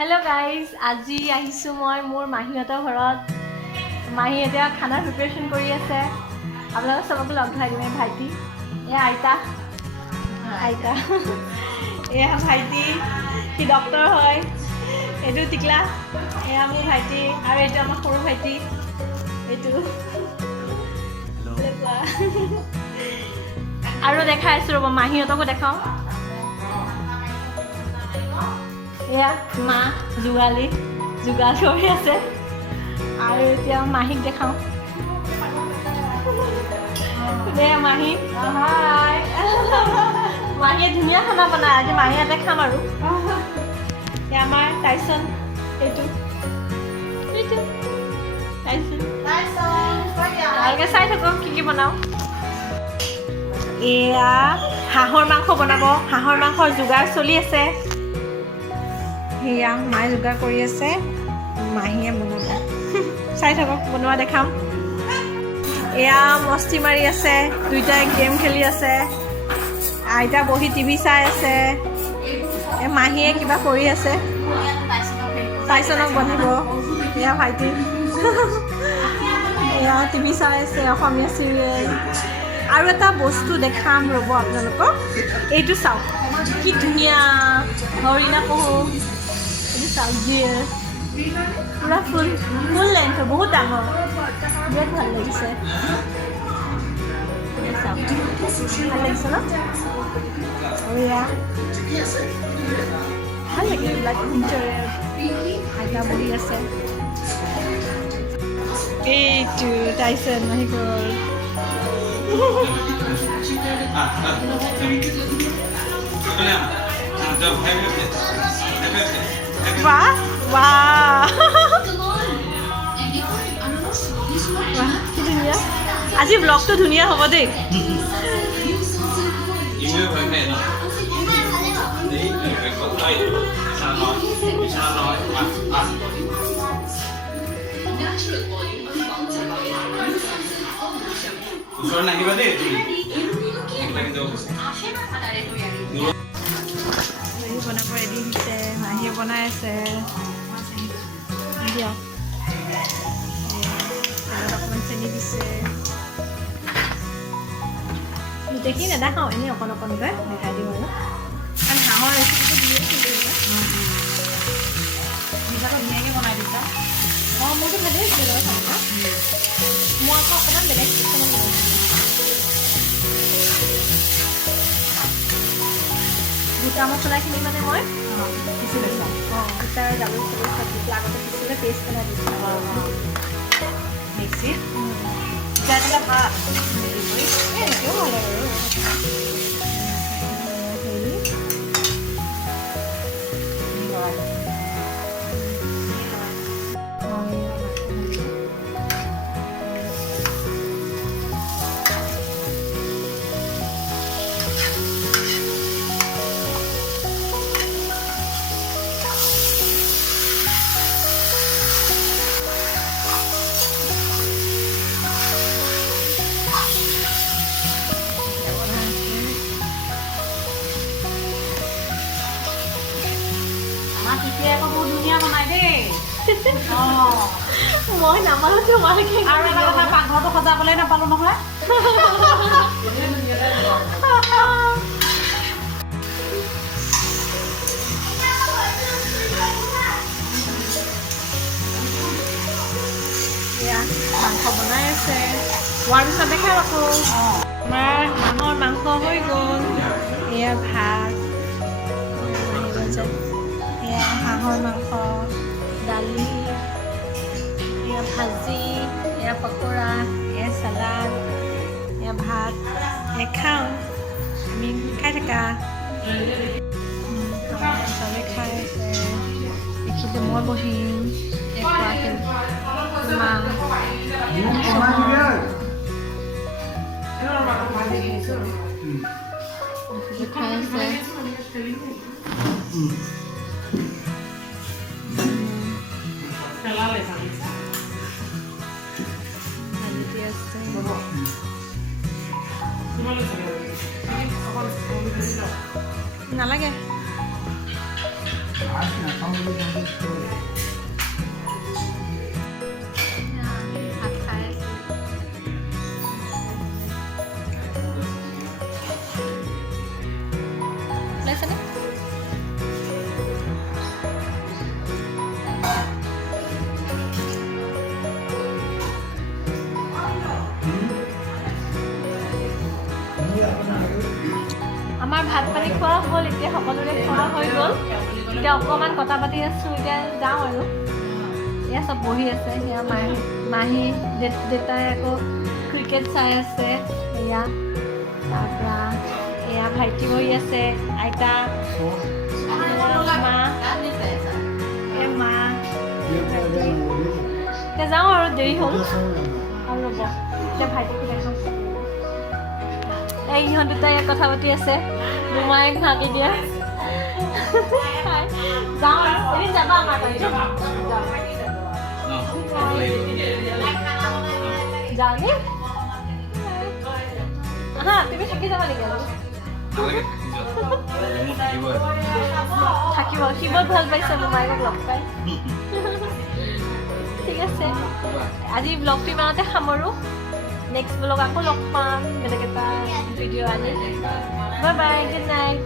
Hello guys, আজি আহিছো মই মোৰ মাহীহঁতৰ ঘৰত। মাহীহঁতে খানা প্ৰিপাৰেচন কৰি আছে। আপোনালোক সবকে লগ ধৰাই দিম। ভাইটি, এয়া আইতা, এয়া ভাইটি, সি ডক্টৰ হয়। এইটো টিকলা, এয়া মোৰ ভাইটি, আৰু এইটো আমাৰ সৰু ভাইটি। এইটো আৰু দেখাই আছো ৰ'ব, মাহীহঁতকো দেখাওঁ। এয়া মা যোগালী যোগাৰ কৰি আছে। আৰু এতিয়া মাহীক দেখাওঁ। এয়া মাহী, মাহীয়ে ধুনীয়া খানা বনায়। আজি মাহীহঁতে খাম আৰু। এয়া আমাৰ টাইচন, এইটো টাইচন, ভালকৈ চাই থাকক কি বনাওঁ। এয়া হাঁহৰ মাংস বনাব। হাঁহৰ মাংসৰ যোগাৰ চলি আছে। সেয়া মায়ে যোগাৰ কৰি আছে, মাহীয়ে বনাব। চাই থাকক, বনোৱা দেখাম। এয়া মস্তি মাৰি আছে, দুইটাই গেম খেলি আছে। আইতা বহি টিভি চাই আছে। মাহীয়ে কিবা কৰি আছে, টাইচনক বনিব। এয়া ভাইটি, এয়া টিভি চাই আছে, অসমীয়া চিৰিয়েল। আৰু এটা বস্তু দেখাম ৰ'ব আপোনালোকক। এইটো চাওক, কি ধুনীয়া হৰিণা পহু। এইটো চাওক, জিৰ পুৰা ফুল লেংথ, বহুত ডাঙৰ, বিৰাট ভাল লাগিছে। চাওক, ভাল লাগিছে ন? এয়া ভাল লাগে এইবিলাক নিজৰে। আইতা বহি আছে। এইটো টাইচন আহি গ'ল। বাহ বাহ, কি ধুনীয়া। আজি ব্লগটো ধুনীয়া হ'ব দেই। নাহিবা দেই। বনাব ৰেডি হৈছে, মাহীয়ে বনাই আছে। দিয়ক, অকণমান চেনি দিছে। গোটেইখিনি নেদেখাওঁ, এনেই অকণ অকণকৈ দেখাই দিওঁ আৰু। কাৰণ হাঁহৰ ৰেচিপিটো দিয়ে ধুনীয়াকৈ বনাই দিছা। অঁ, মোৰতো ভালেই হৈছিলে বাৰু খানা। মই আকৌ অকণমান বেলেগ চিষ্টেমত বনাইছিলোঁ। গোটা মছলাখিনি মানে মই পিচি লৈছোঁ। অঁ, গোটা জালুক চালুক চব দিছিলোঁ। আগতে পিচিলে পেষ্ট বনাই দিছিলোঁ মিক্সিত। এতিয়া দিলে ভাল, এনেকৈও ভাল লাগে বাৰু। মই নামানো তোমালোকে। আৰু এটা কথা, পাকঘৰটো সজাবলৈ নাপালো নহয়। এয়া মাংস বনাই আছে। হোৱাৰ পিছত দেখাম আকৌ। আমাৰ হাঁহৰ মাংস হৈ গ'ল। এয়া ভাত, এয়া হাঁহৰ মাংস, দালি, এয়া ভাজি, এয়া পকৰা, এয়া চালাড, এয়া ভাত। খাওঁ, আমি খাই থাকা। চবেই খাই আছে। এইখিনিতে মই বহিম। মা খাই আছে। নালাগে। ভাত খাই আছো। ওলাইছেনে? আমাৰ ভাত পানী খোৱা হ'ল, এতিয়া সকলোৰে খোৱা হৈ গ'ল। এতিয়া অকণমান কথা পাতি আছোঁ, এতিয়া যাওঁ আৰু। এয়া চব বহি আছে, সেয়া মাহী দেউতাই আকৌ ক্ৰিকেট চাই আছে, এয়া তাৰপৰা এয়া ভাইটি বহি আছে, আইতা, মা, এতিয়া যাওঁ আৰু দেৰি হ'ল আৰু ৰ'ব এতিয়া ভাইটিক দেখাম। এই ইহঁত দুটাই কথা পাতি আছে, দুমাই ভাঙি দিয়া। যাওঁ আৰু এদিন যাবা আমাৰ তাত যাওঁনে? আহা, তুমি থাকি যাবা নেকি আৰু? থাকিব, সি বহুত ভাল পাইছে মোমায়েকক লগ পাই। ঠিক আছে, আজি ব্লগটো ইমানতে সামৰোঁ। নেক্সট ব্লগ আকৌ লগ পাম বেলেগ এটা ভিডিঅ' আনি। Bye bye, good night.